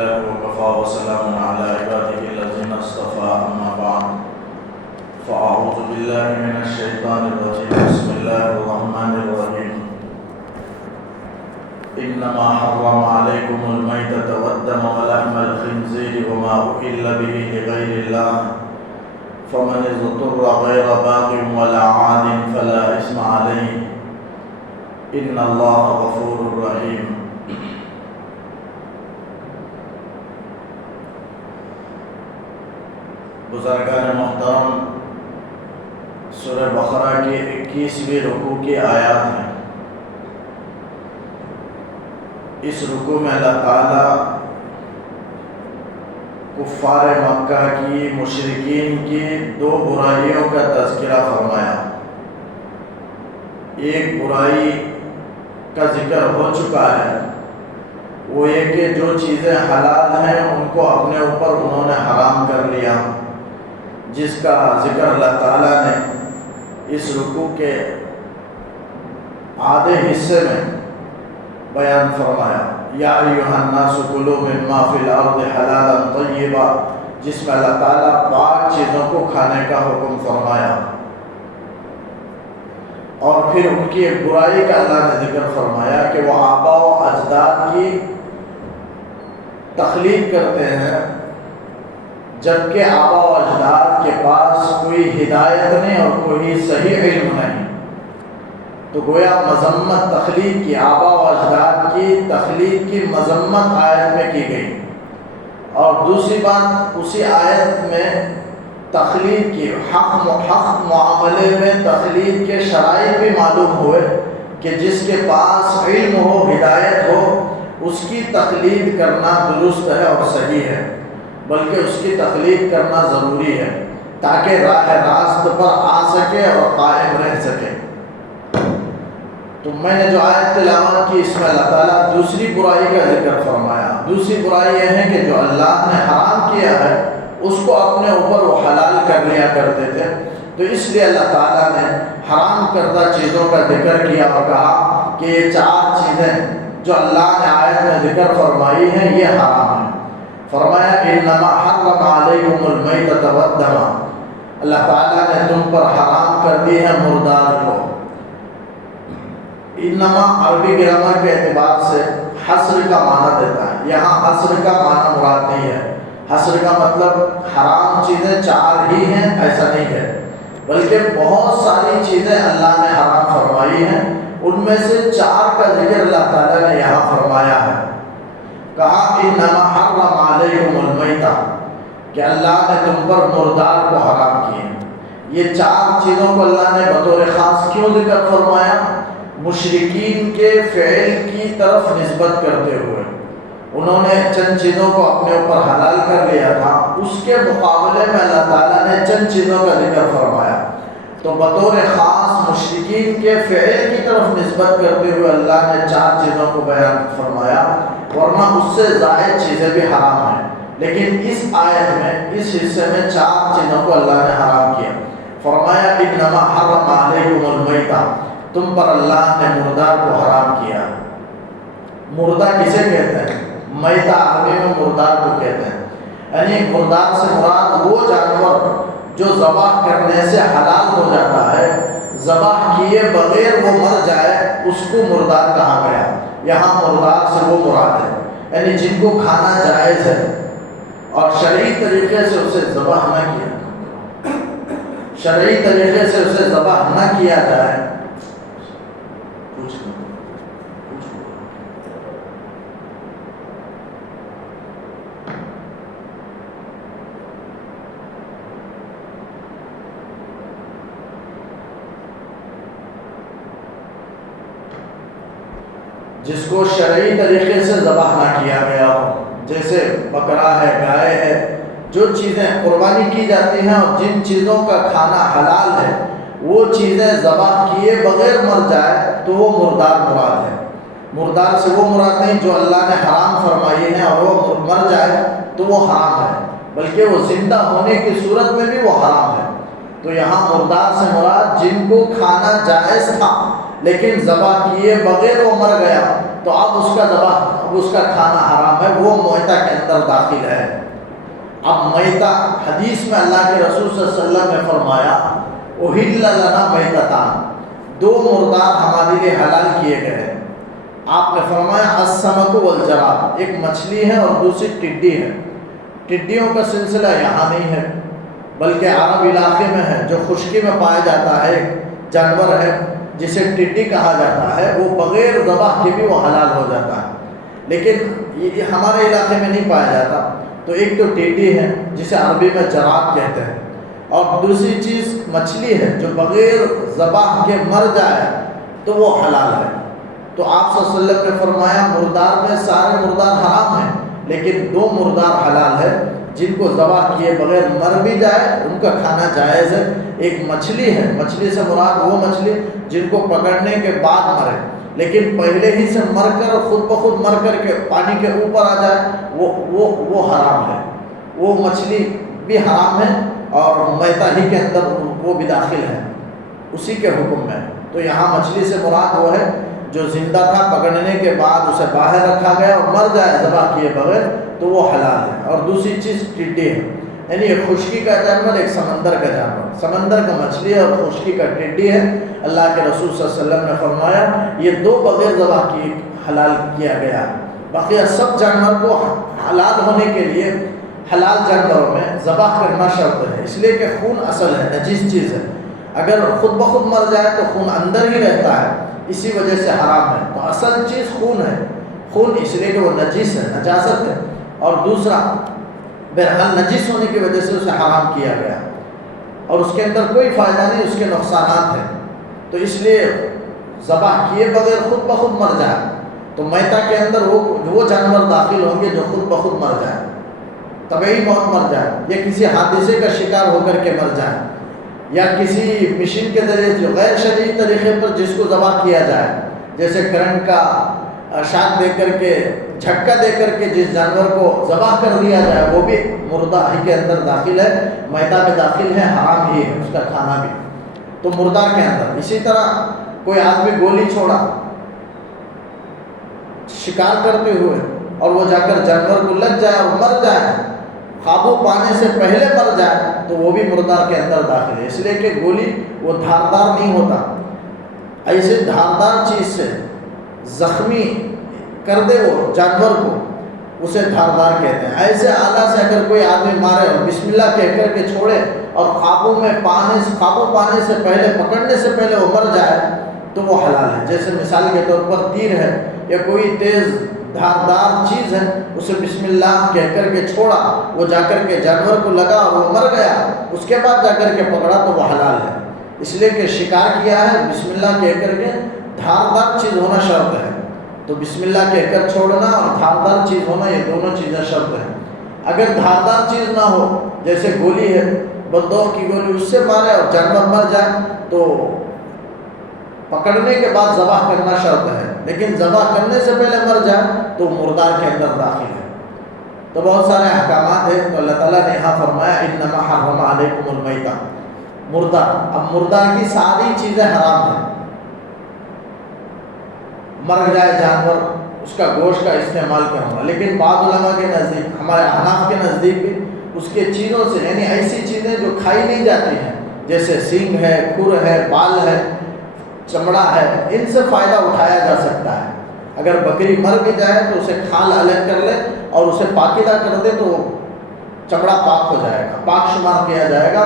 لله وكفى وسلام على عباده الذين اصطفى أما بعد فأعوذ بالله من الشيطان الرجيم بسم الله الرحمن الرحيم إنما حرم عليكم الميتة والدم ولحم الخنزير وما أهل به لغير الله فمن اضطر غير باغ ولا عاد فلا إثم عليه إن الله غفور رحيم. بزرگان محترم، سورہ بقرہ کی 21ویں رکوع کی آیات ہیں. اس رکوع میں اللہ تعالیٰ کفار مکہ کی، مشرکین کی دو برائیوں کا تذکرہ فرمایا. ایک برائی کا ذکر ہو چکا ہے، وہ یہ کہ جو چیزیں حلال ہیں ان کو اپنے اوپر انہوں نے حرام کر لیا، جس کا ذکر اللہ تعالیٰ نے اس رکوع کے آدھے حصے میں بیان فرمایا. یا ایھا الناس کلوا مما فی الارض حلالا طیبا، جس میں اللہ تعالیٰ پاک چیزوں کو کھانے کا حکم فرمایا. اور پھر ان کی ایک برائی کا اللہ نے ذکر فرمایا کہ وہ آباء و اجداد کی تقلید کرتے ہیں، جبکہ آباء و اجداد کے پاس کوئی ہدایت نہیں اور کوئی صحیح علم نہیں. تو گویا مذمت تقلید کی، آباء و اجداد کی تقلید کی مذمت آیت میں کی گئی. اور دوسری بات، اسی آیت میں تقلید کی حق معاملے میں تقلید کے شرائط بھی معلوم ہوئے کہ جس کے پاس علم ہو، ہدایت ہو، اس کی تقلید کرنا درست ہے اور صحیح ہے، بلکہ اس کی تقلید کرنا ضروری ہے تاکہ راہ راست پر آ سکے اور قائم رہ سکے. تو میں نے جو آیت تلاوت کی، اس میں اللہ تعالیٰ دوسری برائی کا ذکر فرمایا. دوسری برائی یہ ہے کہ جو اللہ نے حرام کیا ہے اس کو اپنے اوپر وہ حلال کر لیا کرتے تھے. تو اس لیے اللہ تعالیٰ نے حرام کردہ چیزوں کا ذکر کیا اور کہا کہ یہ 4 چیزیں جو اللہ نے آیت میں ذکر فرمائی ہیں یہ حرام ہیں. فرمایا انما حرم علیکم المیتۃ والدم، اللہ تعالیٰ نے تم پر حرام کر دی ہے مردار کو. انما عربی گرامر کے اعتبار سے حصر کا معنی دیتا ہے. یہاں حصر کا معنی مراد نہیں ہے. حصر کا مطلب حرام چیزیں 4 ہی ہیں ایسا نہیں ہے، بلکہ بہت ساری چیزیں اللہ نے حرام فرمائی ہیں. ان میں سے 4 کا ذکر اللہ تعالیٰ نے یہاں فرمایا ہے. کہا انما حرم علیکم المیتہ، کہ اللہ نے تم پر مردار کو حرام کیے. یہ 4 چیزوں کو اللہ نے بطور خاص کیوں ذکر فرمایا؟ مشرکین کے فعل کی طرف نسبت کرتے ہوئے. انہوں نے چند چیزوں کو اپنے اوپر حلال کر لیا تھا، اس کے مقابلے میں اللہ تعالیٰ نے چند چیزوں کا ذکر فرمایا. تو بطور خاص مشرکین کے فعل کی طرف نسبت کرتے ہوئے اللہ نے 4 چیزوں کو بیان فرمایا، ورنہ اس سے زائد چیزیں بھی حرام ہیں. لیکن اس آیت میں، اس حصے میں 4 چیزوں کو اللہ نے حرام کیا. فرمایا انما حرم علیکم المیتہ، تم پر اللہ نے مردار کو حرام کیا. مردہ کسے کہتے ہیں؟ میتہ عربی میں مردار کو کہتے ہیں. یعنی مردار سے مراد وہ جانور جو ذبح کرنے سے حلال ہو جاتا ہے، ذبح کیے بغیر وہ مر جائے، اس کو مردار کہا گیا. یہاں مردار سے وہ مراد ہے یعنی جن کو کھانا جائز ہے اور شرعی طریقے سے اسے ذبح نہ کیا، شرعی طریقے سے اسے ذبح نہ کیا جائے. جس کو شرعی طریقے سے ذبح نہ کیا گیا ہو، جیسے بکرا ہے، گائے ہے، جو چیزیں قربانی کی جاتی ہیں اور جن چیزوں کا کھانا حلال ہے، وہ چیزیں ذبح کیے بغیر مر جائے تو وہ مردار مراد ہے. مردار سے وہ مراد نہیں جو اللہ نے حرام فرمائی ہے اور وہ مر جائے تو وہ حرام ہے، بلکہ وہ زندہ ہونے کی صورت میں بھی وہ حرام ہے. تو یہاں مردار سے مراد جن کو کھانا جائز تھا لیکن ذبح کیے بغیر وہ مر گیا تو اب اس کا ذبح، اب اس کا کھانا حرام ہے، وہ میتہ کے اندر داخل ہے۔ اب میتہ، حدیث میں اللہ کے رسول صلی اللہ علیہ وسلم نے فرمایا احل لنا میتتان، دو مردار ہمارے لیے حلال کیے گئے ہیں۔ آپ نے فرمایا السمک والجراد، ایک مچھلی ہے اور دوسری ٹڈی ہے۔ ٹڈیوں کا سلسلہ یہاں نہیں ہے بلکہ عرب علاقے میں ہے، جو خشکی میں پایا جاتا ہے، ایک جانور ہے جسے ٹڈی کہا جاتا ہے، وہ بغیر ذبح کے بھی وہ حلال ہو جاتا ہے، لیکن یہ ہمارے علاقے میں نہیں پایا جاتا۔ تو ایک تو ٹڈی ہے جسے عربی میں جراد کہتے ہیں، اور دوسری چیز مچھلی ہے جو بغیر ذبح کے مر جائے تو وہ حلال ہے۔ تو آپ صلی اللہ علیہ وسلم نے فرمایا مردار میں سارے مردار حرام ہیں، لیکن دو مردار حلال ہے جن کو ذبح کیے بغیر مر بھی جائے ان کا کھانا جائز ہے۔ ایک مچھلی ہے، مچھلی سے مراد وہ مچھلی جن کو پکڑنے کے بعد مرے، لیکن پہلے ہی سے مر کر خود بخود مر کر کے پانی کے اوپر آ جائے وہ حرام ہے، وہ مچھلی بھی حرام ہے اور میتہ ہی کے اندر وہ بھی داخل ہے اسی کے حکم میں۔ تو یہاں مچھلی سے مراد وہ ہے جو زندہ تھا، پکڑنے کے بعد اسے باہر رکھا گیا اور مر جائے ذبح کیے بغیر تو وہ حلال ہے۔ اور دوسری چیز ٹڈی ہے، یعنی ایک خشکی کا جانور، ایک سمندر کا جانور، سمندر کا مچھلی ہے اور خشکی کا ٹڈی ہے۔ اللہ کے رسول صلی اللہ علیہ وسلم نے فرمایا یہ دو بغیر ذبح کی حلال کیا گیا، باقی سب جانور کو حلال ہونے کے لیے حلال جانوروں میں ذبح کرنا شرط ہے، اس لیے کہ خون اصل ہے، نجیس چیز ہے، اگر خود بخود مر جائے تو خون اندر ہی رہتا ہے، اسی وجہ سے حرام ہے۔ تو اصل چیز خون ہے، خون اس لیے کہ وہ نجیس ہے، نجاست ہے، اور دوسرا بہرحال نجیس ہونے کی وجہ سے اسے حرام کیا گیا اور اس کے اندر کوئی فائدہ نہیں، اس کے نقصانات ہیں، تو اس لیے ذبح کیے بغیر خود بخود مر جائے تو میتہ کے اندر وہ جانور داخل ہوں گے جو خود بخود مر جائے، طبعی موت مر جائے، یا کسی حادثے کا شکار ہو کر کے مر جائے، یا کسی مشین کے ذریعے جو غیر شرعی طریقے پر جس کو ذبح کیا جائے، جیسے کرنٹ کا شاک دے کر کے، جھٹکا دے کر کے جس جانور کو ذبح کر دیا جائے وہ بھی مردہ ہی کے اندر داخل ہے، میتہ میں داخل ہے، حرام ہی ہے اس کا کھانا بھی۔ تو مردار کے اندر اسی طرح کوئی آدمی گولی چھوڑا شکار کرتے ہوئے اور وہ جا کر جانور کو لگ جائے اور مر جائے، قابو پانے سے پہلے مر جائے تو وہ بھی مردار کے اندر داخل ہے، اس لیے کہ گولی وہ دھاردار نہیں ہوتا، ایسے دھاردار چیز سے زخمی کر دے وہ جانور کو اسے دھاردار کہتے ہیں۔ ایسے آلہ سے اگر کوئی آدمی مارے اور بسم اللہ کہہ کر کے چھوڑے اور قابو پانے سے پہلے، پکڑنے سے پہلے وہ مر جائے تو وہ حلال ہے۔ جیسے مثال کے طور پر تیر ہے یا کوئی تیز دھاردار چیز ہے، اسے بسم اللہ کہہ کر کے چھوڑا، وہ جا کر کے جانور کو لگا اور وہ مر گیا، اس کے بعد جا کر کے پکڑا تو وہ حلال ہے، اس لیے کہ شکار کیا ہے بسم اللہ کہہ کر کے، دھاردار چیز ہونا شرط ہے، تو بسم اللہ کہہ کر چھوڑنا اور دھاردار چیز ہونا یہ دونوں چیزیں شرط ہیں۔ اگر دھاردار چیز نہ ہو، جیسے گولی ہے، بندوق کی گولی، اس سے مارے اور جانور مر جائے تو پکڑنے کے بعد ذبح کرنا شرط ہے، لیکن ذبح کرنے سے پہلے مر جائے تو مردار کے اندر داخل ہے۔ تو بہت سارے احکامات ہیں، تو اللہ تعالیٰ نے یہاں فرمایا انما حرم علیکم المیتہ، مردار۔ اب مردار کی ساری چیزیں حرام ہیں، مر جائے جانور اس کا گوشت کا استعمال کرنا، لیکن بعض علماء کے نزدیک، ہمارے احناف کے نزدیک بھی اس کے چیزوں سے، یعنی ایسی چیزیں جو کھائی نہیں جاتی ہیں، جیسے سینگ ہے، کھر ہے، بال ہے، چمڑا ہے، ان سے فائدہ اٹھایا جا سکتا ہے۔ اگر بکری مر بھی جائے تو اسے کھال الگ کر لے اور اسے پاکیزہ کر دے تو چمڑا پاک ہو جائے گا، پاک شمار کیا جائے گا،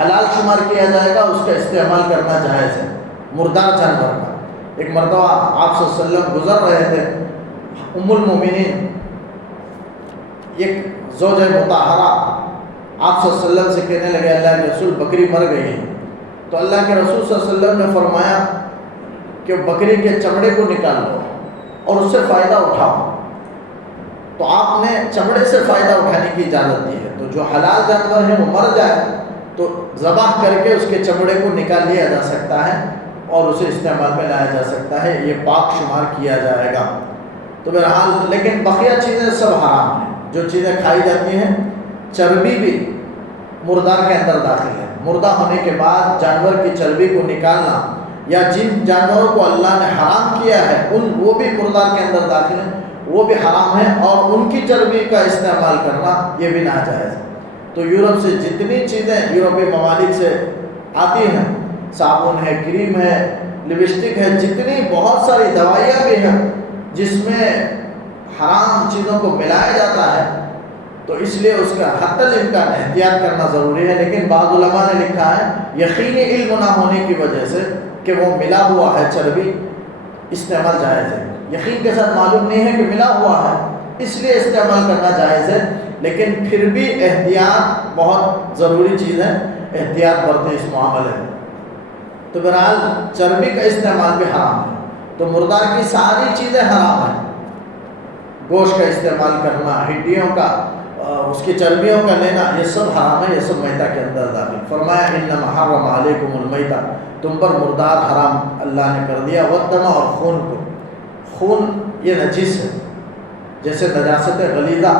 حلال شمار کیا جائے گا، اس کا استعمال کرنا جائز ہے مردار جانور کا۔ ایک مرتبہ آپ صلی اللہ علیہ وسلم گزر رہے تھے، ام المومنین ایک زوجہ مطہرہ آپ صلی اللہ علیہ وسلم سے کہنے لگے اللہ کے رسول بکری مر گئی ہے، تو اللہ کے رسول صلی اللہ علیہ وسلم نے فرمایا کہ بکری کے چمڑے کو نکال لو اور اس سے فائدہ اٹھاؤ، تو آپ نے چمڑے سے فائدہ اٹھانے کی اجازت دی ہے۔ تو جو حلال جانور ہے وہ مر جائے تو ذبح کر کے اس کے چمڑے کو نکال لیا جا سکتا ہے اور اسے استعمال میں لایا جا سکتا ہے، یہ پاک شمار کیا جائے گا۔ تو بہرحال لیکن بقیہ چیزیں سب حرام ہیں، جو چیزیں کھائی جاتی ہیں، چربی بھی مردار کے اندر داخل ہے، مردہ ہونے کے بعد جانور کی چربی کو نکالنا یا جن جانوروں کو اللہ نے حرام کیا ہے وہ بھی مردار کے اندر داخل ہیں، وہ بھی حرام ہے، اور ان کی چربی کا استعمال کرنا یہ بھی ناجائز ہے۔ تو یورپ سے جتنی چیزیں یورپی ممالک سے آتی ہیں، صابن ہے، کریم ہے، لپسٹک ہے، جتنی بہت ساری دوائیاں بھی ہیں جس میں حرام چیزوں کو ملایا جاتا ہے، تو اس لیے اس کا حتی الامکان احتیاط کرنا ضروری ہے۔ لیکن بعض علماء نے لکھا ہے یقینی علم نہ ہونے کی وجہ سے کہ وہ ملا ہوا ہے چربی، استعمال جائز ہے۔ یقین کے ساتھ معلوم نہیں ہے کہ ملا ہوا ہے، اس لیے استعمال کرنا جائز ہے، لیکن پھر بھی احتیاط بہت ضروری چیز ہے، احتیاط برتے اس معاملے میں۔ تو بہرحال چربی کا استعمال بھی حرام ہے۔ تو مردار کی ساری چیزیں حرام ہیں، گوشت کا استعمال کرنا، ہڈیوں کا، اس کی چربیوں کا لینا، یہ سب حرام ہے، یہ سب میتہ کے اندر داخل۔ فرمایا انما حرم علیکم المیتہ، تم پر مردار حرام اللہ نے کر دیا، والدم، اور خون کو۔ خون یہ نجس ہے، جیسے نجاست غلیظہ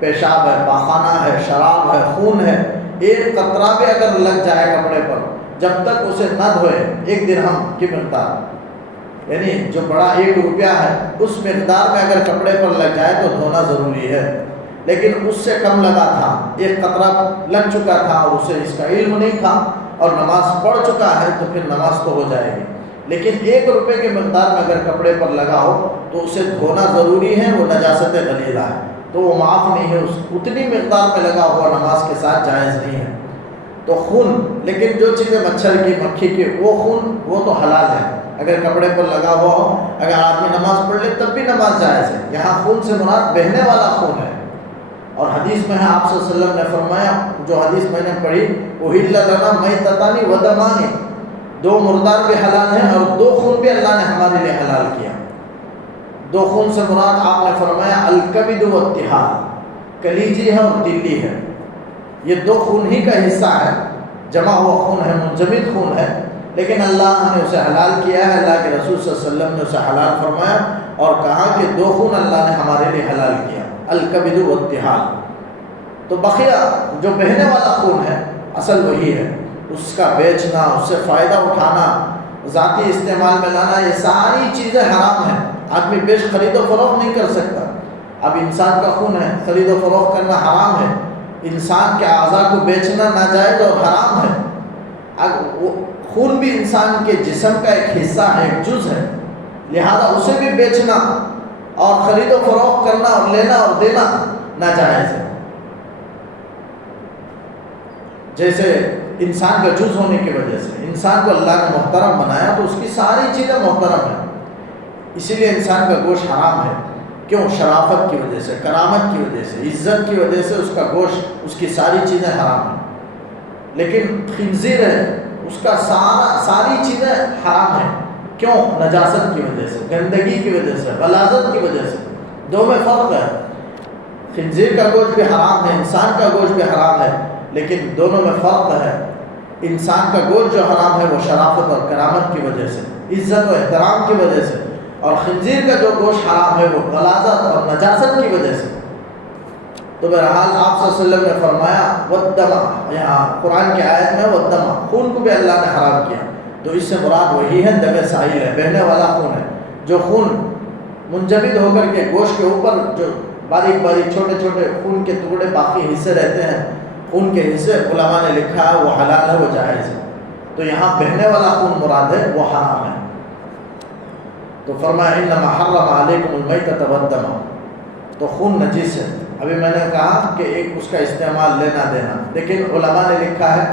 پیشاب ہے، پاخانہ ہے، شراب ہے، خون ہے، ایک قطرہ بھی اگر لگ جائے کپڑے پر، جب تک اسے نہ دھوئے، 1 درہم کی مقدار، یعنی جو بڑا 1 روپیہ ہے، اس مقدار میں اگر کپڑے پر لگ جائے تو دھونا ضروری ہے۔ لیکن اس سے کم لگا تھا، 1 قطرہ لگ چکا تھا اور اسے اس کا علم نہیں تھا اور نماز پڑھ چکا ہے، تو پھر نماز تو ہو جائے گی۔ لیکن 1 روپے کے مقدار میں اگر کپڑے پر لگا ہو تو اسے دھونا ضروری ہے، وہ نجاست غلیظہ ہے، تو وہ معاف نہیں ہے، اتنی مقدار میں لگا ہوا نماز کے ساتھ جائز نہیں ہے۔ تو خون، لیکن جو چیزیں مچھر کی، مکھی کی، وہ خون وہ تو حلال ہے، اگر کپڑے پر لگا ہوا ہو، اگر آدمی نماز پڑھ لے تب بھی نماز جائز ہے۔ یہاں خون سے مراد بہنے والا خون ہے، اور حدیث میں ہے آپ صلی اللہ علیہ وسلم نے فرمایا، جو حدیث میں نے پڑھی، احل لنا میتتان ودمان، 2 مردار بھی حلال ہیں اور 2 خون بھی اللہ نے ہمارے لیے حلال کیا۔ 2 خون سے مراد آپ نے فرمایا الکبد والطحال، کلیجی ہے اور دلی ہے، یہ 2 خون ہی کا حصہ ہے، جمع ہوا خون ہے، منجمد خون ہے، لیکن اللہ نے اسے حلال کیا ہے، اللہ کے رسول صلی اللہ علیہ وسلم نے اسے حلال فرمایا اور کہا کہ 2 خون اللہ نے ہمارے لیے حلال کیا، الکبد والطحال۔ تو بقیہ جو بہنے والا خون ہے اصل وہی ہے، اس کا بیچنا، اس سے فائدہ اٹھانا، ذاتی استعمال میں لانا، یہ ساری چیزیں حرام ہیں۔ آدمی بیچ خرید و فروخت نہیں کر سکتا۔ اب انسان کا خون ہے، خرید و فروخت کرنا حرام ہے، انسان کے اعضاء کو بیچنا ناجائز اور حرام ہے۔ خون بھی انسان کے جسم کا ایک حصہ ہے، ایک جز ہے، لہذا اسے بھی بیچنا اور خرید و فروخت کرنا اور لینا اور دینا ناجائز ہے۔ جیسے انسان کا جز ہونے کی وجہ سے انسان کو اللہ نے محترم بنایا تو اس کی ساری چیزیں محترم ہیں، اسی لیے انسان کا گوشت حرام ہے۔ کیوں؟ شرافت کی وجہ سے، کرامت کی وجہ سے، عزت کی وجہ سے اس کا گوشت، اس کی ساری چیزیں حرام ہیں۔ لیکن خنزیر ہے، اس کا ساری چیزیں حرام ہیں۔ کیوں؟ نجاست کی وجہ سے، گندگی کی وجہ سے، غلاظت کی وجہ سے۔ 2 میں فرق ہے، خنزیر کا گوشت بھی حرام ہے، انسان کا گوشت بھی حرام ہے، لیکن دونوں میں فرق ہے۔ انسان کا گوشت جو حرام ہے وہ شرافت اور کرامت کی وجہ سے، عزت و احترام کی وجہ سے، اور خنزیر کا جو گوشت حرام ہے وہ غلاظت اور نجاست کی وجہ سے۔ تو بہرحال آپ صلی اللہ علیہ وسلم نے فرمایا والدم، یہاں قرآن کی آیت میں والدم، خون کو بھی اللہ نے حرام کیا، تو اس سے مراد وہی ہے دم سائل ہے، بہنے والا خون ہے۔ جو خون منجمد ہو کر کے گوشت کے اوپر جو باریک باریک چھوٹے چھوٹے خون کے ٹکڑے باقی حصے رہتے ہیں، خون کے حصے علماء نے لکھا ہے وہ حلال ہے، وہ جائز ہے۔ تو یہاں بہنے والا خون مراد ہے، وہ حرام ہے۔ تو فرمایا انما حرم علیکم المیتۃ والدم، تو خون نجس ہے۔ ابھی میں نے کہا کہ ایک اس کا استعمال لینا دینا، لیکن علماء نے لکھا ہے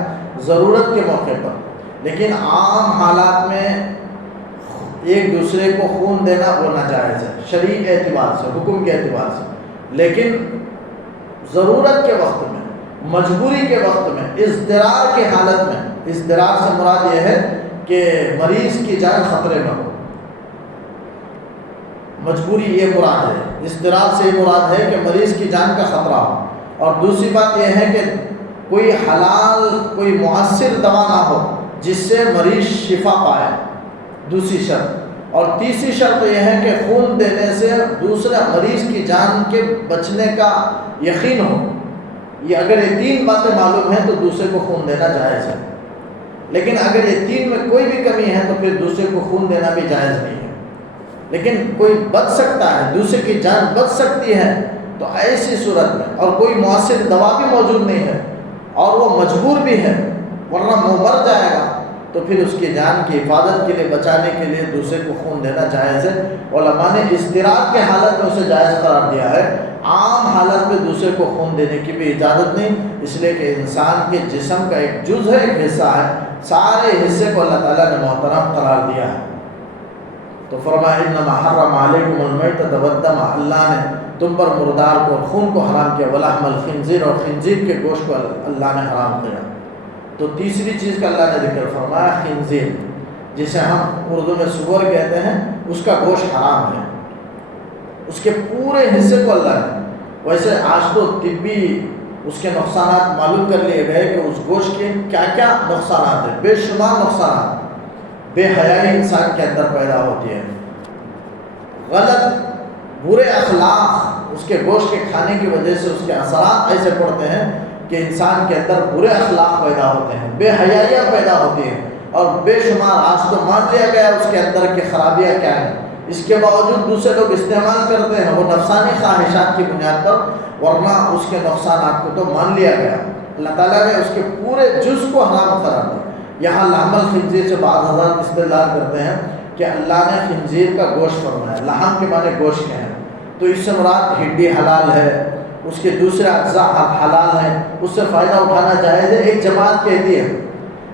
ضرورت کے موقع پر، لیکن عام حالات میں ایک دوسرے کو خون دینا وہ ناجائز ہے شرعی اعتبار سے، حکم کے اعتبار سے، لیکن ضرورت کے وقت میں، مجبوری کے وقت میں، اضطرار کی حالت میں، اضطرار سے مراد یہ ہے کہ مریض کی جان خطرے میں ہو، مجبوری یہ مراد ہے، اضطرار سے یہ مراد ہے کہ مریض کی جان کا خطرہ ہو، اور دوسری بات یہ ہے کہ کوئی حلال، کوئی مؤثر دوا نہ ہو جس سے مریض شفا پائے، دوسری شرط، اور تیسری شرط یہ ہے کہ خون دینے سے دوسرے مریض کی جان کے بچنے کا یقین ہو۔ یہ اگر یہ 3 باتیں معلوم ہیں تو دوسرے کو خون دینا جائز ہے۔ لیکن اگر یہ تین میں کوئی بھی کمی ہے تو پھر دوسرے کو خون دینا بھی جائز نہیں ہے۔ لیکن کوئی بچ سکتا ہے، دوسرے کی جان بچ سکتی ہے، تو ایسی صورت میں اور کوئی مؤثر دوا بھی موجود نہیں ہے اور وہ مجبور بھی ہے ورنہ وہ مر جائے گا، تو پھر اس کی جان کی حفاظت کے لیے، بچانے کے لیے دوسرے کو خون دینا جائز ہے۔ علماء نے اضطرار کے حالت میں اسے جائز قرار دیا ہے، عام حالت میں دوسرے کو خون دینے کی بھی اجازت نہیں، اس لیے کہ انسان کے جسم کا ایک جز ہے، ایک حصہ ہے، سارے حصے کو اللہ تعالیٰ نے محترم قرار دیا ہے۔ تو فرمایا انما حرم علیکم المیتۃ والدم، اللہ نے تم پر مردار کو اور خون کو حرام کیا، ولحم الخنزیر، اور خنزیر کے گوشت کو اللہ نے حرام کیا۔ تو تیسری چیز کا اللہ نے ذکر فرمایا خنزیر، جسے ہم اردو میں سور کہتے ہیں، اس کا گوشت حرام ہے، اس کے پورے حصے کو اللہ نے، ویسے آج تو طبی اس کے نقصانات معلوم کر لیے گئے کہ اس گوشت کے کیا کیا نقصانات ہیں، بے شمار نقصانات۔ بے حیائی انسان کے اندر پیدا ہوتی ہے، غلط برے اخلاق اس کے گوشت کے کھانے کی وجہ سے اس کے اثرات ایسے پڑتے ہیں کہ انسان کے اندر برے اخلاق پیدا ہوتے ہیں، بے حیائیاں پیدا ہوتی ہیں، اور بے شمار آج تو مان لیا گیا اس کے اندر کی خرابیاں کیا ہیں، اس کے باوجود دوسرے لوگ استعمال کرتے ہیں وہ نفسانی خواہشات کی بنیاد پر، ورنہ اس کے نقصانات کو تو مان لیا گیا۔ اللہ تعالیٰ نے اس کے پورے جز کو حرام قرار دیا۔ یہاں لحم الخنزیر سے بعض حضرات استدلال کرتے ہیں کہ اللہ نے خنزیر کا گوشت فرمایا، لحم کے معنی گوشت کے ہیں، تو اس سے مراد ہڈی حلال ہے، اس کے دوسرے اجزاء حلال ہیں، اس سے فائدہ اٹھانا جائز ہے۔ ایک جماعت کہتی ہے،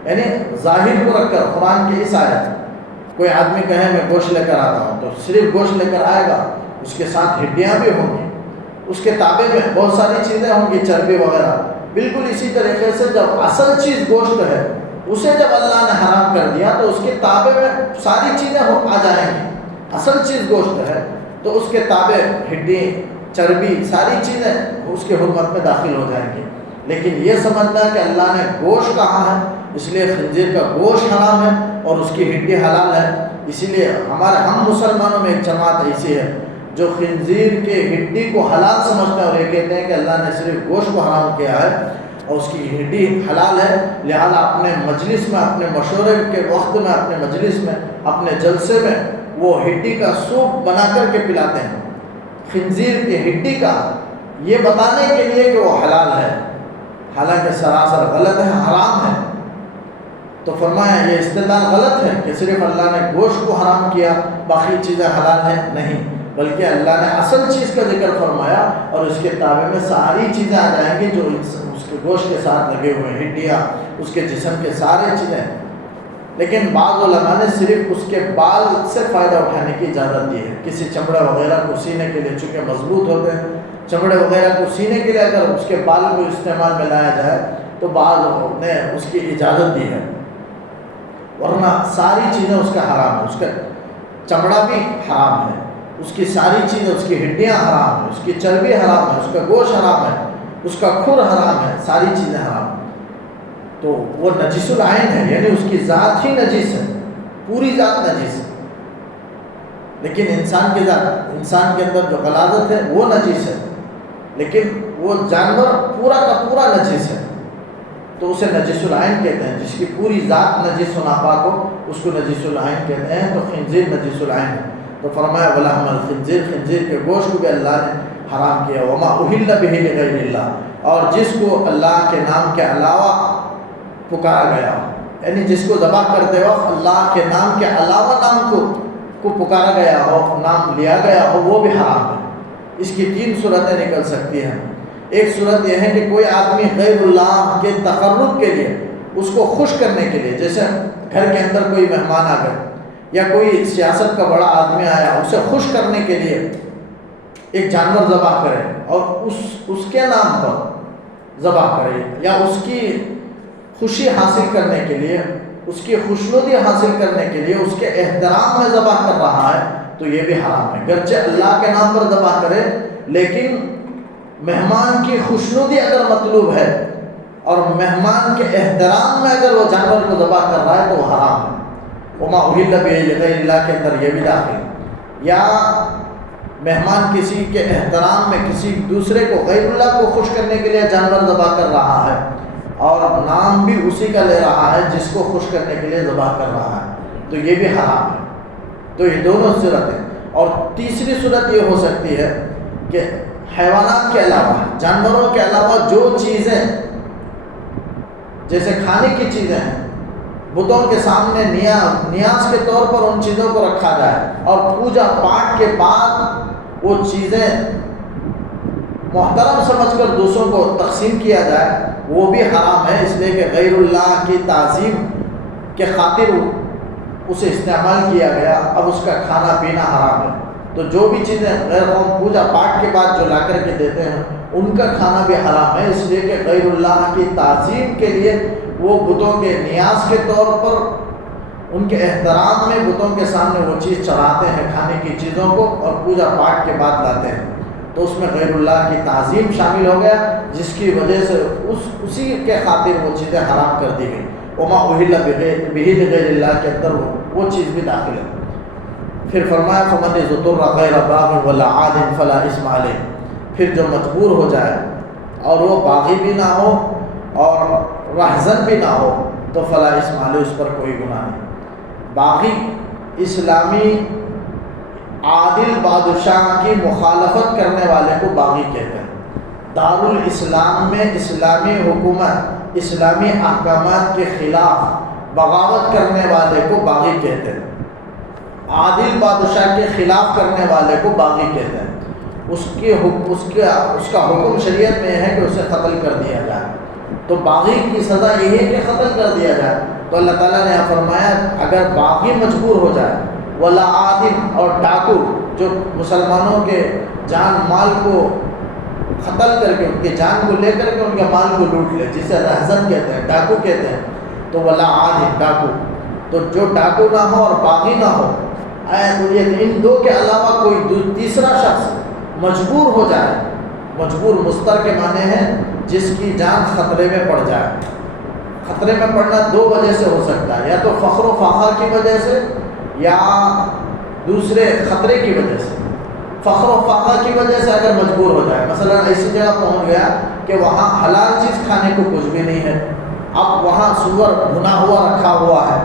یعنی ظاہر کو رکھ کر قرآن کی اس آیت، کوئی آدمی کہے میں گوشت لے کر آتا ہوں، تو صرف گوشت لے کر آئے گا، اس کے ساتھ ہڈیاں بھی ہوں گی، اس کے تابع میں بہت ساری چیزیں ہوں گی، چربی وغیرہ۔ بالکل اسی طریقے سے جب اصل چیز گوشت ہے، اسے جب اللہ نے حرام کر دیا تو اس کے تابع میں ساری چیزیں آ جائیں گی۔ اصل چیز گوشت ہے تو اس کے تابع ہڈی، چربی، ساری چیزیں اس کے حرمت میں داخل ہو جائیں گی۔ لیکن یہ سمجھنا کہ اللہ نے گوشت کہا ہے اس لیے خنزیر کا گوشت حرام ہے اور اس کی ہڈی حلال ہے، اسی لیے ہم مسلمانوں میں ایک جماعت ایسی ہے جو خنزیر کے ہڈی کو حلال سمجھتے ہیں اور یہ کہتے ہیں کہ اللہ نے صرف گوشت کو حرام کیا ہے اور اس کی ہڈی حلال ہے، لہذا اپنے مجلس میں، اپنے مشورے کے وقت میں، اپنے مجلس میں، اپنے جلسے میں وہ ہڈی کا سوپ بنا کر کے پلاتے ہیں، خنزیر کی ہڈی کا، یہ بتانے کے لیے کہ وہ حلال ہے، حالانکہ سراسر غلط ہے، حرام ہے۔ تو فرمایا یہ استدلال غلط ہے کہ صرف اللہ نے گوشت کو حرام کیا باقی چیزیں حلال ہیں، نہیں، بلکہ اللہ نے اصل چیز کا ذکر فرمایا اور اس کے تابع میں ساری چیزیں آ جائیں گی جو اس کے گوشت کے ساتھ لگے ہوئے ہیں، ہڈیاں، اس کے جسم کے سارے چیزیں۔ لیکن بعض علماء نے صرف اس کے بال سے فائدہ اٹھانے کی اجازت دی ہے، کسی چمڑے وغیرہ کو سینے کے لیے، چونکہ مضبوط ہوتے ہیں چمڑے وغیرہ کو سینے کے لیے اگر اس کے بال کو استعمال میں لایا جائے تو بعض نے اس کی اجازت دی ہے، ورنہ ساری چیزیں اس کا حرام ہے، اس کا چمڑا بھی حرام ہے، اس کی ساری چیزیں، اس کی ہڈیاں حرام ہیں، اس کی چربی حرام ہے، اس کا گوشت حرام ہے، اس کا کھر حرام ہے، ساری چیزیں حرام ہیں۔ تو وہ نجس العین ہے، یعنی اس کی ذات ہی نجس ہے، پوری ذات نجس ہے، لیکن انسان کی ذات، انسان کے اندر جو غلاظت ہے وہ نجس ہے، لیکن وہ جانور پورا کا پورا نجس ہے، تو اسے نجس العین کہتے ہیں، جس کی پوری ذات نجس و ناپاک ہو اس کو نجس العین کہتے ہیں، تو خنزیر نجس العین ہے۔ تو فرمایا ولحم الخنزیر، خنزیر کے گوشت کو بھی اللہ نے حرام کیا، وما اہل بہ لغیر اللہ، اور جس کو اللہ کے نام کے علاوہ پکارا گیا ہو، یعنی جس کو ذبح کرتے وقت اللہ کے نام کے علاوہ نام کو پکارا گیا ہو، نام لیا گیا ہو، وہ بھی حرام ہے۔ اس کی تین صورتیں نکل سکتی ہیں۔ ایک صورت یہ ہے کہ کوئی آدمی غیر اللہ کے تقرب کے لیے، اس کو خوش کرنے کے لیے، جیسے گھر کے اندر کوئی مہمان آ گئے یا کوئی سیاست کا بڑا آدمی آیا، اسے خوش کرنے کے لیے ایک جانور ذبح کرے اور اس کے نام پر ذبح کرے، یا اس کی خوشی حاصل کرنے کے لیے، اس کی خوشنودی حاصل کرنے کے لیے اس کے احترام میں ذبح کر رہا ہے، تو یہ بھی حرام ہے۔ گرچہ اللہ کے نام پر ذبح کرے لیکن مہمان کی خوشنودی اگر مطلوب ہے اور مہمان کے احترام میں اگر وہ جانور کو ذبح کر رہا ہے تو وہ حرام ہے۔ وما اہل بہ لغیر اللہ کے اندر یہ بھی داخل، یا مہمان کسی کے احترام میں کسی دوسرے کو، غیر اللہ کو خوش کرنے کے لیے جانور ذبح کر رہا ہے، اور نام بھی اسی کا لے رہا ہے جس کو خوش کرنے کے لیے ذبح کر رہا ہے، تو یہ بھی حرام ہے۔ تو یہ دونوں صورتیں۔ اور تیسری صورت یہ ہو سکتی ہے کہ حیوانات کے علاوہ، جانوروں کے علاوہ جو چیزیں جیسے کھانے کی چیزیں ہیں، بتوں کے سامنے نیاز کے طور پر ان چیزوں کو رکھا جائے اور پوجا پاٹ کے بعد وہ چیزیں محترم سمجھ کر دوسروں کو تقسیم کیا جائے، وہ بھی حرام ہے، اس لیے کہ غیر اللہ کی تعظیم کے خاطر اسے استعمال کیا گیا، اب اس کا کھانا پینا حرام ہے۔ تو جو بھی چیزیں غیر قوم پوجا پاٹ کے بعد جو لا کر کے دیتے ہیں ان کا کھانا بھی حرام ہے، اس لیے کہ غیر اللہ کی تعظیم کے لیے وہ بتوں کے نیاز کے طور پر ان کے احترام میں بتوں کے سامنے وہ چیز چڑھاتے ہیں کھانے کی چیزوں کو، اور پوجا پاٹ کے بعد لاتے ہیں، تو اس میں غیر اللہ کی تعظیم شامل ہو گیا، جس کی وجہ سے اسی کے خاطر وہ چیزیں حرام کر دی گئی۔ وما اہل بہ لغیر اللہ کے اندر وہ چیز بھی داخل ہے۔ پھر فرمایا فمن اضطر غیر باغ ولا عاد فلا اثم علیہ، پھر جو مجبور ہو جائے اور وہ باغی بھی نہ ہو اور رہزن بھی نہ ہو تو فلا اثم علیہ، اس پر کوئی گناہ نہیں۔ باغی اسلامی عادل بادشاہ کی مخالفت کرنے والے کو باغی کہتے ہیں۔ دارالاسلام میں اسلامی حکومت اسلامی احکامات کے خلاف بغاوت کرنے والے کو باغی کہتے ہیں، عادل بادشاہ کے خلاف کرنے والے کو باغی کہتے ہیں۔ اس کا حکم شریعت میں ہے کہ اسے قتل کر دیا جائے، تو باغی کی سزا یہی ہے کہ قتل کر دیا جائے۔ تو اللہ تعالیٰ نے فرمایا اگر باغی مجبور ہو جائے، ولا عادل اور ڈاکو جو مسلمانوں کے جان مال کو قتل کر کے ان کے جان کو لے کر کے ان کے مال کو لوٹ لے، جسے رہزن کہتے ہیں، ڈاکو کہتے ہیں، تو ولا عادل ڈاکو، تو جو ڈاکو نہ ہو اور باغی نہ ہو، ان دو کے علاوہ کوئی تیسرا شخص مجبور ہو جائے، مجبور مستر کے معنی ہے جس کی جان خطرے میں پڑ جائے۔ خطرے میں پڑنا دو وجہ سے ہو سکتا ہے، یا تو فخر و فخر کی وجہ سے یا دوسرے خطرے کی وجہ سے۔ فخر و فخر کی وجہ سے اگر مجبور ہو جائے، مثلا ایسی جگہ پہنچ گیا کہ وہاں حلال چیز کھانے کو کچھ بھی نہیں ہے، اب وہااں سور بھنا ہوا رکھا ہوا ہے،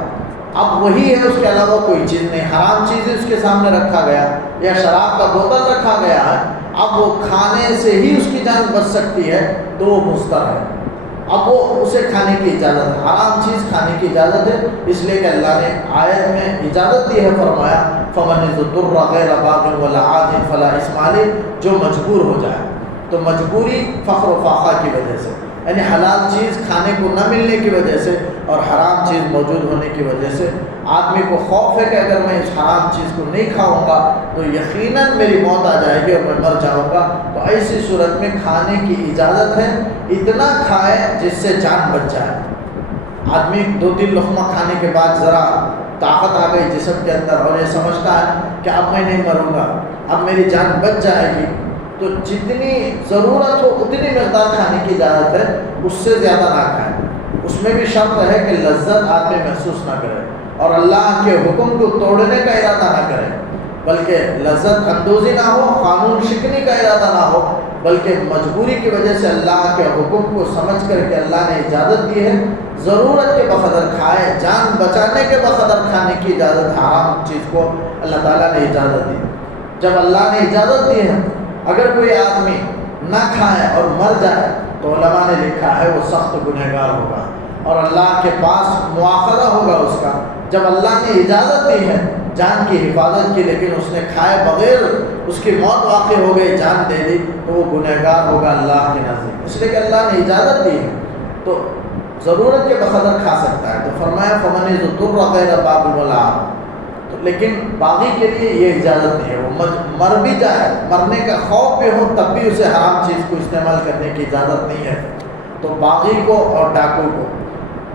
اب وہی ہے، اس کے علاوہ کوئی چیز نہیں، حرام چیز اس کے سامنے رکھا گیا، یا شراب کا بوتل رکھا گیا ہے، اب وہ کھانے سے ہی اس کی جان بچ سکتی ہے تو وہ مستر ہے، اب وہ اسے کھانے کی اجازت ہے، حرام چیز کھانے کی اجازت ہے، اس لیے کہ اللہ نے آیت میں اجازت دی ہے، فرمایا فمن اضطر غیر باغ ولا عاد فلا اثم علیہ، جو مجبور ہو جائے۔ تو مجبوری فخر و فاقہ کی وجہ سے، یعنی حلال چیز کھانے کو نہ ملنے کی وجہ سے اور حرام چیز موجود ہونے کی وجہ سے آدمی کو خوف ہے کہ اگر میں اس حرام چیز کو نہیں کھاؤں گا تو یقیناً میری موت آ جائے گی اور میں مر جاؤں گا، تو ایسی صورت میں کھانے کی اجازت ہے، اتنا کھائے جس سے جان بچ جائے۔ آدمی 2-3 لقمہ کھانے کے بعد ذرا طاقت آ گئی جسم کے اندر اور یہ سمجھتا ہے کہ اب میں نہیں مروں گا، اب میری جان بچ جائے گی، تو جتنی ضرورت ہو اتنی مقدار کھانے کی اجازت ہے، اس سے زیادہ نہ کھائیں۔ اس میں بھی شرط ہے کہ لذت آدمی محسوس نہ کرے اور اللہ کے حکم کو توڑنے کا ارادہ نہ کرے، بلکہ لذت اندوزی نہ ہو، قانون شکنی کا ارادہ نہ ہو، بلکہ مجبوری کی وجہ سے اللہ کے حکم کو سمجھ کر کے اللہ نے اجازت دی ہے، ضرورت کے بقدر کھائے، جان بچانے کے بقدر کھانے کی اجازت، حرام چیز کو اللہ تعالیٰ نے اجازت دی۔ جب اللہ نے اجازت دی ہے، اگر کوئی آدمی نہ کھائے اور مر جائے تو علماء نے لکھا ہے وہ سخت گنہگار ہوگا اور اللہ کے پاس مواخذہ ہوگا اس کا۔ جب اللہ نے اجازت دی ہے جان کی حفاظت کی لیکن اس نے کھائے بغیر اس کی موت واقع ہو گئی، جان دے دی، تو وہ گنہگار ہوگا اللہ کے نزدیک، اس لیے کہ اللہ نے اجازت دی ہے تو ضرورت کے بقدر کھا سکتا ہے۔ تو فرمایا فمن اضطر غیر باغ ولا عاد، لیکن باغی کے لیے یہ اجازت نہیں ہے، وہ مر بھی جائے، مرنے کا خوف بھی ہو تب بھی اسے حرام چیز کو استعمال کرنے کی اجازت نہیں ہے۔ تو باغی کو اور ڈاکو کو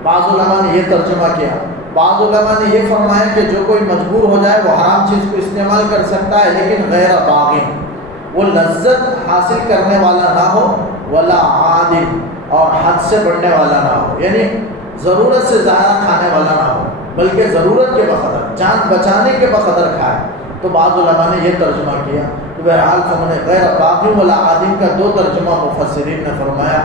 بعض علماء نے یہ ترجمہ کیا، بعض علماء نے یہ فرمایا کہ جو کوئی مجبور ہو جائے وہ حرام چیز کو استعمال کر سکتا ہے لیکن غیر باغی، وہ لذت حاصل کرنے والا نہ ہو، ولا عادل اور حد سے بڑھنے والا نہ ہو، یعنی ضرورت سے زیادہ کھانے والا نہ ہو بلکہ ضرورت کے بقدر، جان بچانے کے بقدر کھائے۔ تو بعض علماء نے یہ ترجمہ کیا۔ تو بہرحال فمن غیر باغ ولا عادل کا 2 ترجمہ مفسرین نے فرمایا،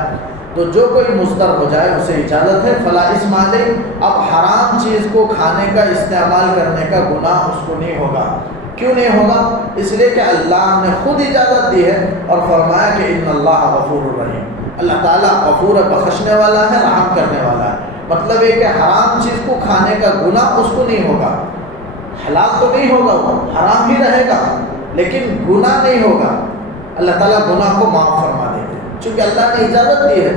تو جو کوئی مضطر ہو جائے اسے اجازت ہے. فلا اسم علیہ، اب حرام چیز کو کھانے کا استعمال کرنے کا گناہ اس کو نہیں ہوگا. کیوں نہیں ہوگا؟ اس لیے کہ اللہ نے خود اجازت دی ہے اور فرمایا کہ ان اللہ غفور الرحیم، اللہ تعالیٰ غفور بخشنے والا ہے، رحم کرنے والا ہے. مطلب یہ کہ حرام چیز کو کھانے کا گناہ اس کو نہیں ہوگا. حلال تو نہیں ہوگا، وہ حرام ہی رہے گا لیکن گناہ نہیں ہوگا. اللہ تعالیٰ گناہ کو معاف فرما دیں گے چونکہ اللہ نے اجازت دی ہے.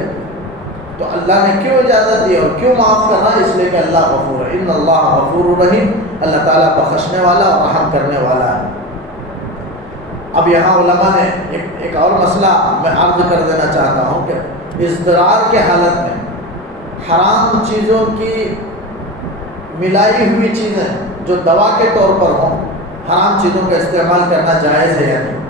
تو اللہ نے کیوں اجازت دی اور کیوں معاف کرنا؟ اس لیے کہ اللہ غفور ہے. ان اللہ غفور الرحیم، اللہ تعالیٰ بخشنے والا اور رحم کرنے والا ہے. اب یہاں علماء نے ایک اور مسئلہ میں عرض کر دینا چاہتا ہوں کہ اضطرار کے حالت میں حرام چیزوں کی ملائی ہوئی چیزیں جو دوا کے طور پر ہوں، حرام چیزوں کا استعمال کرنا جائز ہے یا نہیں؟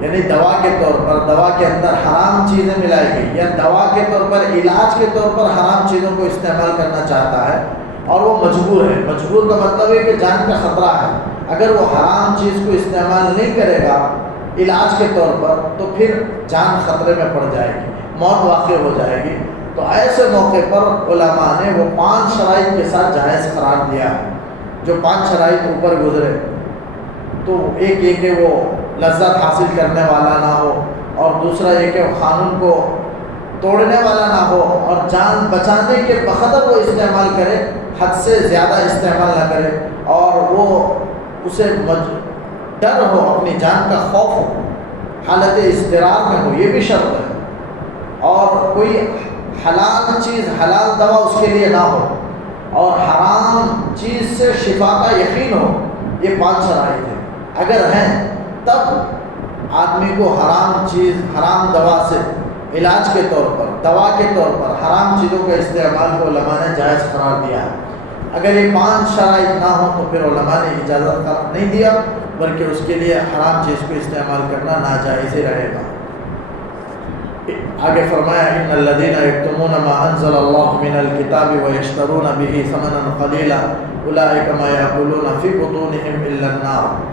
یعنی دوا کے طور پر، دوا کے اندر حرام چیزیں ملائی گئی، یا دوا کے طور پر، علاج کے طور پر حرام چیزوں کو استعمال کرنا چاہتا ہے اور وہ مجبور ہے. مجبور کا مطلب ہے کہ جان کا خطرہ ہے. اگر وہ حرام چیز کو استعمال نہیں کرے گا علاج کے طور پر تو پھر جان خطرے میں پڑ جائے گی، موت واقع ہو جائے گی. تو ایسے موقع پر علماء نے وہ 5 شرائط کے ساتھ جائز قرار دیا ہے. جو 5 شرائط اوپر گزرے تو ایک یہ کہ وہ لذت حاصل کرنے والا نہ ہو، اور دوسرا یہ کہ وہ قانون کو توڑنے والا نہ ہو، اور جان بچانے کے بخاطر وہ استعمال کرے، حد سے زیادہ استعمال نہ کرے، اور وہ اسے ڈر ہو، اپنی جان کا خوف ہو، حالت اضطرار میں ہو، یہ بھی شرط ہے. اور کوئی حلال چیز، حلال دوا اس کے لیے نہ ہو، اور حرام چیز سے شفا کا یقین ہو. یہ 5 شرائط ہیں. اگر ہیں تب آدمی کو حرام چیز، حرام دوا سے علاج کے طور پر، دوا کے طور پر حرام چیزوں کے استعمال کو علماء نے جائز قرار دیا ہے. اگر یہ 5 شرائط نہ ہوں تو پھر علماء نے اجازت قرار نہیں دیا، بلکہ اس کے لیے حرام چیز کو استعمال کرنا ناجائز ہی رہے گا. آگے فرمایا ان الذین یکتمون ما انزل اللہ من الکتاب ویشترون به ثمنا قلیلا اولئک ما یاکلون فی بطونہم الا النار.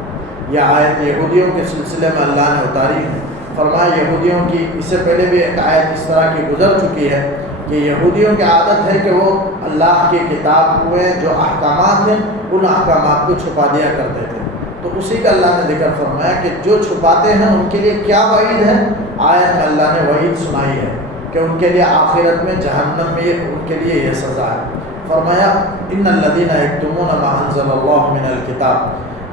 یہ آیت یہودیوں کے سلسلے میں اللہ نے اتاری ہے. فرمایا یہودیوں کی، اس سے پہلے بھی ایک آیت اس طرح کی گزر چکی ہے کہ یہودیوں کی عادت ہے کہ وہ اللہ کی کتاب میں جو احکامات ہیں ان احکامات کو چھپا دیا کرتے تھے. تو اسی کا اللہ نے ذکر فرمایا کہ جو چھپاتے ہیں ان کے لیے کیا وعید ہے. آیت میں اللہ نے وعید سنائی ہے کہ ان کے لیے آخرت میں جہنم میں ان کے لیے یہ سزا ہے. فرمایا ان الذین یکتمون ما انزل اللہ من الکتاب،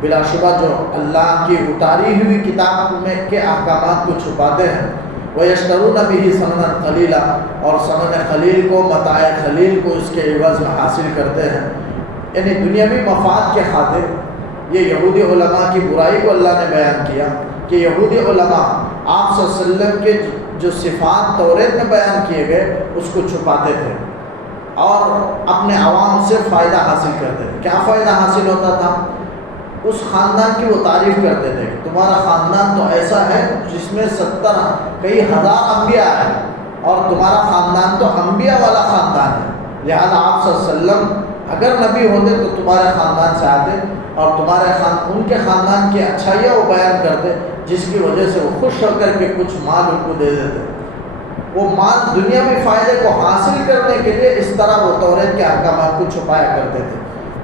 بلا شبہ جو اللہ کی اتاری ہوئی کتاب میں کے احکامات کو چھپاتے ہیں، ویشترون به ثمنا قلیلا، اور ثمن قلیل کو، متاع قلیل کو اس کے عوض میں حاصل کرتے ہیں، یعنی دنیاوی مفاد کے خاطر. یہ یہودی علماء کی برائی کو اللہ نے بیان کیا کہ یہودی علماء آپ صلی اللہ علیہ وسلم کے جو صفات توریت میں بیان کیے گئے اس کو چھپاتے تھے اور اپنے عوام سے فائدہ حاصل کرتے تھے. کیا فائدہ حاصل ہوتا تھا؟ اس خاندان کی وہ تعریف کرتے تھے کہ تمہارا خاندان تو ایسا ہے جس میں 70 کئی ہزار انبیاء ہیں، اور تمہارا خاندان تو انبیاء والا خاندان ہے، لہذا آپ صلی اللہ علیہ وسلم اگر نبی ہوتے تو تمہارے خاندان سے آتے اور تمہارے ان کے خاندان کی اچھائیاں وہ بیان کرتے، جس کی وجہ سے وہ خوش ہو کر کے کچھ مال ان کو دے دیتے. وہ مال دنیاوی فائدے کو حاصل کرنے کے لیے اس طرح وہ توریت کے احکامات کو چھپایا کرتے تھے.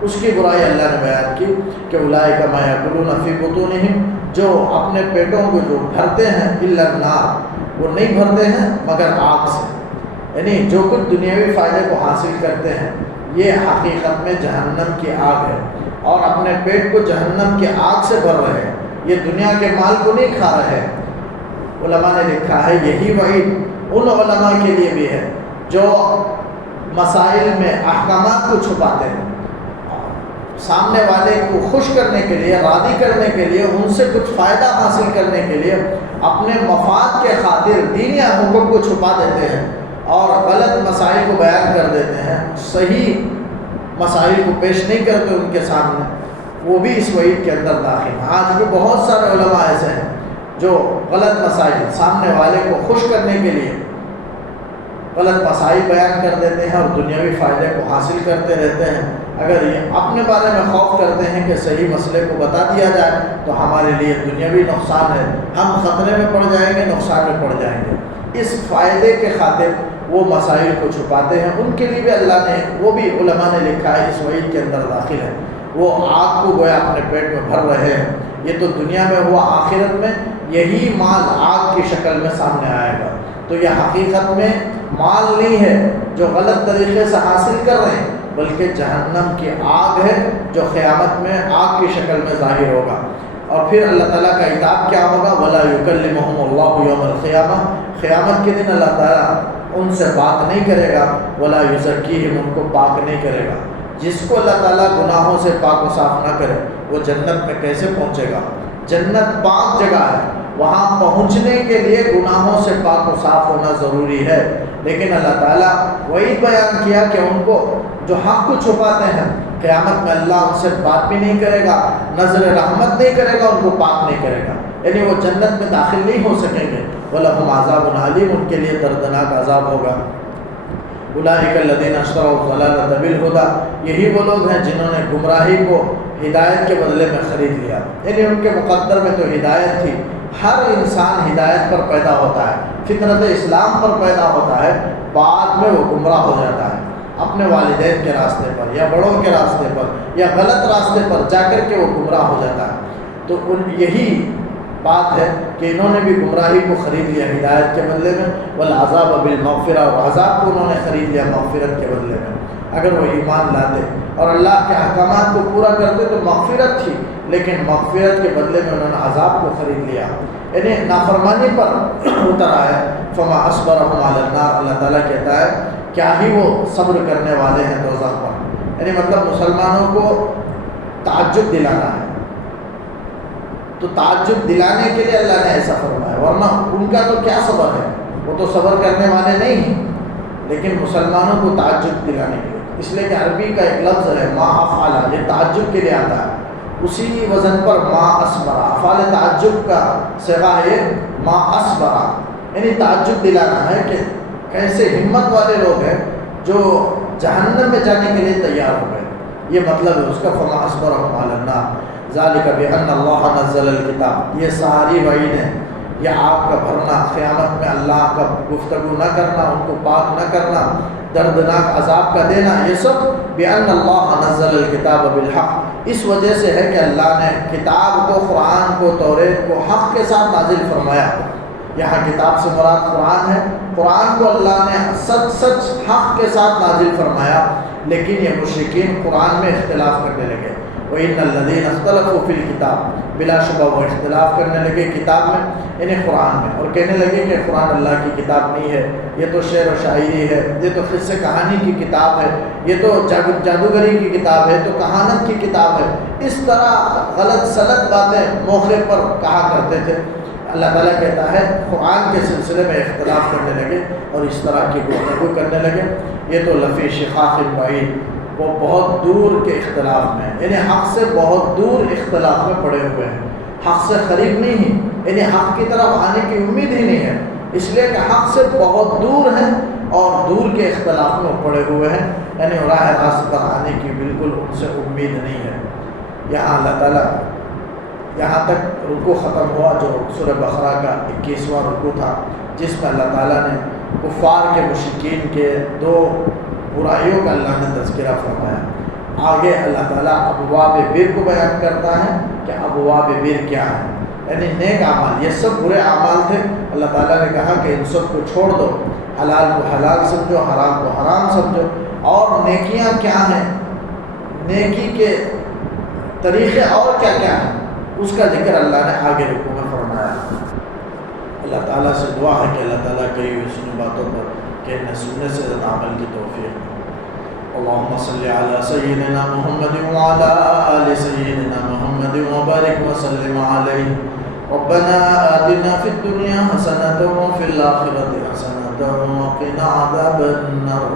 اس کی برائی اللہ نے بیان کی کہ اولئک ما یاکلون فی بطونہم، جو اپنے پیٹوں کو جو بھرتے ہیں، الا النار، وہ نہیں بھرتے ہیں مگر آگ سے. یعنی جو کچھ دنیاوی فائدے کو حاصل کرتے ہیں یہ حقیقت میں جہنم کی آگ ہے، اور اپنے پیٹ کو جہنم کی آگ سے بھر رہے ہیں. یہ دنیا کے مال کو نہیں کھا رہے. علماء نے لکھا ہے یہی وعید ان علماء کے لیے بھی ہے جو مسائل میں احکامات کو چھپاتے ہیں، سامنے والے کو خوش کرنے کے لیے، راضی کرنے کے لیے، ان سے کچھ فائدہ حاصل کرنے کے لیے اپنے مفاد کے خاطر دینی حکم کو چھپا دیتے ہیں اور غلط مسائل کو بیان کر دیتے ہیں، صحیح مسائل کو پیش نہیں کرتے ان کے سامنے. وہ بھی اس وعید کے اندر داخل ہیں. آج بھی بہت سارے علماء ایسے ہیں جو غلط مسائل سامنے والے کو خوش کرنے کے لیے غلط مسائل بیان کر دیتے ہیں اور دنیاوی فائدے کو حاصل کرتے رہتے ہیں. اگر یہ اپنے بارے میں خوف کرتے ہیں کہ صحیح مسئلے کو بتا دیا جائے تو ہمارے لیے دنیاوی نقصان ہے، ہم خطرے میں پڑ جائیں گے، نقصان میں پڑ جائیں گے. اس فائدے کے خاطر وہ مسائل کو چھپاتے ہیں، ان کے لیے بھی اللہ نے، وہ بھی علماء نے لکھا ہے اس وعید کے اندر داخل ہے۔ وہ آگ کو گویا اپنے پیٹ میں بھر رہے ہیں، یہ تو دنیا میں ہوا، آخرت میں یہی مال آگ کی شکل میں سامنے آئے گا۔ تو یہ حقیقت میں مال نہیں ہے جو غلط طریقے سے حاصل کر رہے ہیں، بلکہ جہنم کی آگ ہے جو قیامت میں آگ کی شکل میں ظاہر ہوگا۔ اور پھر اللہ تعالیٰ کا عتاب کیا ہوگا؟ وَلَا يُكَلِّمُهُمُ اللَّهُ يَوْمَ الْقِيَامَةِ، قیامت کے دن اللہ تعالیٰ ان سے بات نہیں کرے گا، وَلَا يُزَكِّيهِمْ، ان کو پاک نہیں کرے گا۔ جس کو اللہ تعالیٰ گناہوں سے پاک و صاف نہ کرے وہ جنت میں کیسے پہنچے گا؟ جنت پاک جگہ ہے، وہاں پہنچنے کے لیے گناہوں سے پاک و صاف ہونا ضروری ہے، لیکن اللہ تعالیٰ وہی بیان کیا کہ ان کو جو حق کو چھپاتے ہیں قیامت میں اللہ ان سے بات بھی نہیں کرے گا، نظر رحمت نہیں کرے گا، ان کو پاک نہیں کرے گا، یعنی وہ جنت میں داخل نہیں ہو سکیں گے۔ وَلَهُمْ عَذَابٌ عَلِيمٌ، ان کے لیے دردناک عذاب ہوگا۔ اولئک الذین اشتروا الضلالۃ بالہدی، یہی وہ لوگ ہیں جنہوں نے گمراہی کو ہدایت کے بدلے میں خرید لیا، یعنی ان کے مقدر میں تو ہدایت تھی، ہر انسان ہدایت پر پیدا ہوتا ہے، فطرت اسلام پر پیدا ہوتا ہے، بعد میں وہ گمراہ ہو جاتا ہے اپنے والدین کے راستے پر یا بڑوں کے راستے پر یا غلط راستے پر جا کر کے وہ گمراہ ہو جاتا ہے۔ تو یہی بات ہے کہ انہوں نے بھی گمراہی کو خرید لیا ہدایت کے بدلے میں، والعذاب بالمغفرہ، اور عذاب کو انہوں نے خرید لیا مغفرت کے بدلے میں۔ اگر وہ ایمان لاتے اور اللہ کے احکامات کو پورا کرتے تو مغفرت تھی، لیکن مغفرت کے بدلے میں انہوں نے عذاب کو خرید لیا، یعنی نافرمانی پر اتر آئے۔ فما اصبرهم علی النار، اللہ تعالیٰ کہتا ہے کیا ہی وہ صبر کرنے والے ہیں دوزخ پر، یعنی مطلب مسلمانوں کو تعجب دلانا ہے، تو تعجب دلانے کے لیے اللہ نے ایسا فرمایا، ورنہ ان کا تو کیا صبر ہے، وہ تو صبر کرنے والے نہیں ہیں، لیکن مسلمانوں کو تعجب دلانے کے لیے، اس لیے کہ عربی کا ایک لفظ ہے ما افعل، یہ تعجب کے لیے آتا ہے، اسی وزن پر ما اصبر، افعال تعجب کا صیغہ ہے ما اصبر، یعنی تعجب دلانا ہے کہ کیسے ہمت والے لوگ ہیں جو جہنم میں جانے کے لیے تیار ہو گئے، یہ مطلب ہے اس کا۔ فما اصبرهم علی النار ذالک بان اللہ نزل الکتاب، یہ ساری وعید ہے، یہ آگ کا بھرنا، قیامت میں اللہ کا گفتگو نہ کرنا، ان کو پاک نہ کرنا، دردناک عذاب کا دینا، یہ سب بان اللہ نزل الکتاب بالحق، اس وجہ سے ہے کہ اللہ نے کتاب کو، قرآن کو، توریت کو حق کے ساتھ نازل فرمایا۔ یہاں کتاب سے مراد قرآن ہے، قرآن کو اللہ نے سچ سچ حق کے ساتھ نازل فرمایا، لیکن یہ مشرکین قرآن میں اختلاف کرنے لگے۔ وَإِنَّ الَّذِينَ اخْتَلَفُوا فِي الْكِتَابِ، بلا شبہ وہ اختلاف کرنے لگے کتاب میں، یعنی قرآن میں، اور کہنے لگے کہ قرآن اللہ کی کتاب نہیں ہے، یہ تو شعر و شاعری ہے، یہ تو قصے کہانی کی کتاب ہے، یہ تو جادوگری کی کتاب ہے، تو کہانت کی کتاب ہے، اس طرح غلط سلط باتیں موقع پر کہا کرتے تھے۔ اللہ تعالیٰ کہتا ہے قرآن کے سلسلے میں اختلاف کرنے لگے اور اس طرح کی گفتگو کرنے لگے، یہ تو لفی شقاق بعید، وہ بہت دور کے اختلاف میں، یعنی حق سے بہت دور اختلاف میں پڑے ہوئے ہیں، حق سے قریب نہیں ہیں، یعنی حق کی طرف آنے کی امید ہی نہیں ہے، اس لیے کہ حق سے بہت دور ہیں اور دور کے اختلاف میں پڑے ہوئے ہیں، یعنی راہ راست پر آنے کی بالکل ان سے امید نہیں ہے۔ یہاں اللہ تعالیٰ یہاں تک رکوع ختم ہوا جو سورہ بقرہ کا 21واں رکوع تھا، جس میں اللہ تعالیٰ نے کفار کے مشرکین کے دو برائیوں کا اللہ نے تذکرہ فرمایا۔ آگے اللہ تعالیٰ ابواب بر کو بیان کرتا ہے کہ ابواب بر کیا ہے، یعنی نیک اعمال، یہ سب برے اعمال تھے، اللہ تعالیٰ نے کہا کہ ان سب کو چھوڑ دو، حلال کو حلال سمجھو، حرام کو حرام سمجھو، اور نیکیاں کیا ہیں، نیکی کے طریقے اور کیا کیا ہیں، اس کا ذکر اللہ نے آگے رکوع میں فرمایا۔ اللہ تعالیٰ سے دعا ہے کہ اللہ تعالیٰ کئی ہوئی سنی باتوں پر کہنے سننے سے زیادہ عمل کی توفیق۔ اللہم صلی علی سیدنا محمد وعلی آل سیدنا محمد وبارک وسلم علیہ۔ ربنا آتنا فی الدنیا حسنۃ وفی الآخرۃ حسنۃ وقنا عذاب النار۔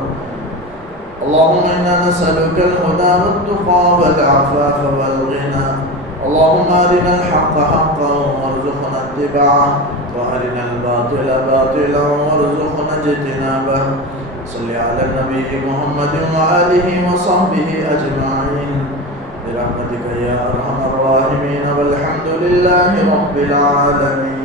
اللہم انا نسألک الہدی والتقی والعفاف والغنی۔ اللهم أرنا الحق حقا وارزقنا اتباعه وأرنا الباطل باطلا وارزقنا اجتنابه۔ صل على النبي محمد وآله وصحبه أجمعين برحمتك يا أرحم الراحمين، والحمد لله رب العالمين۔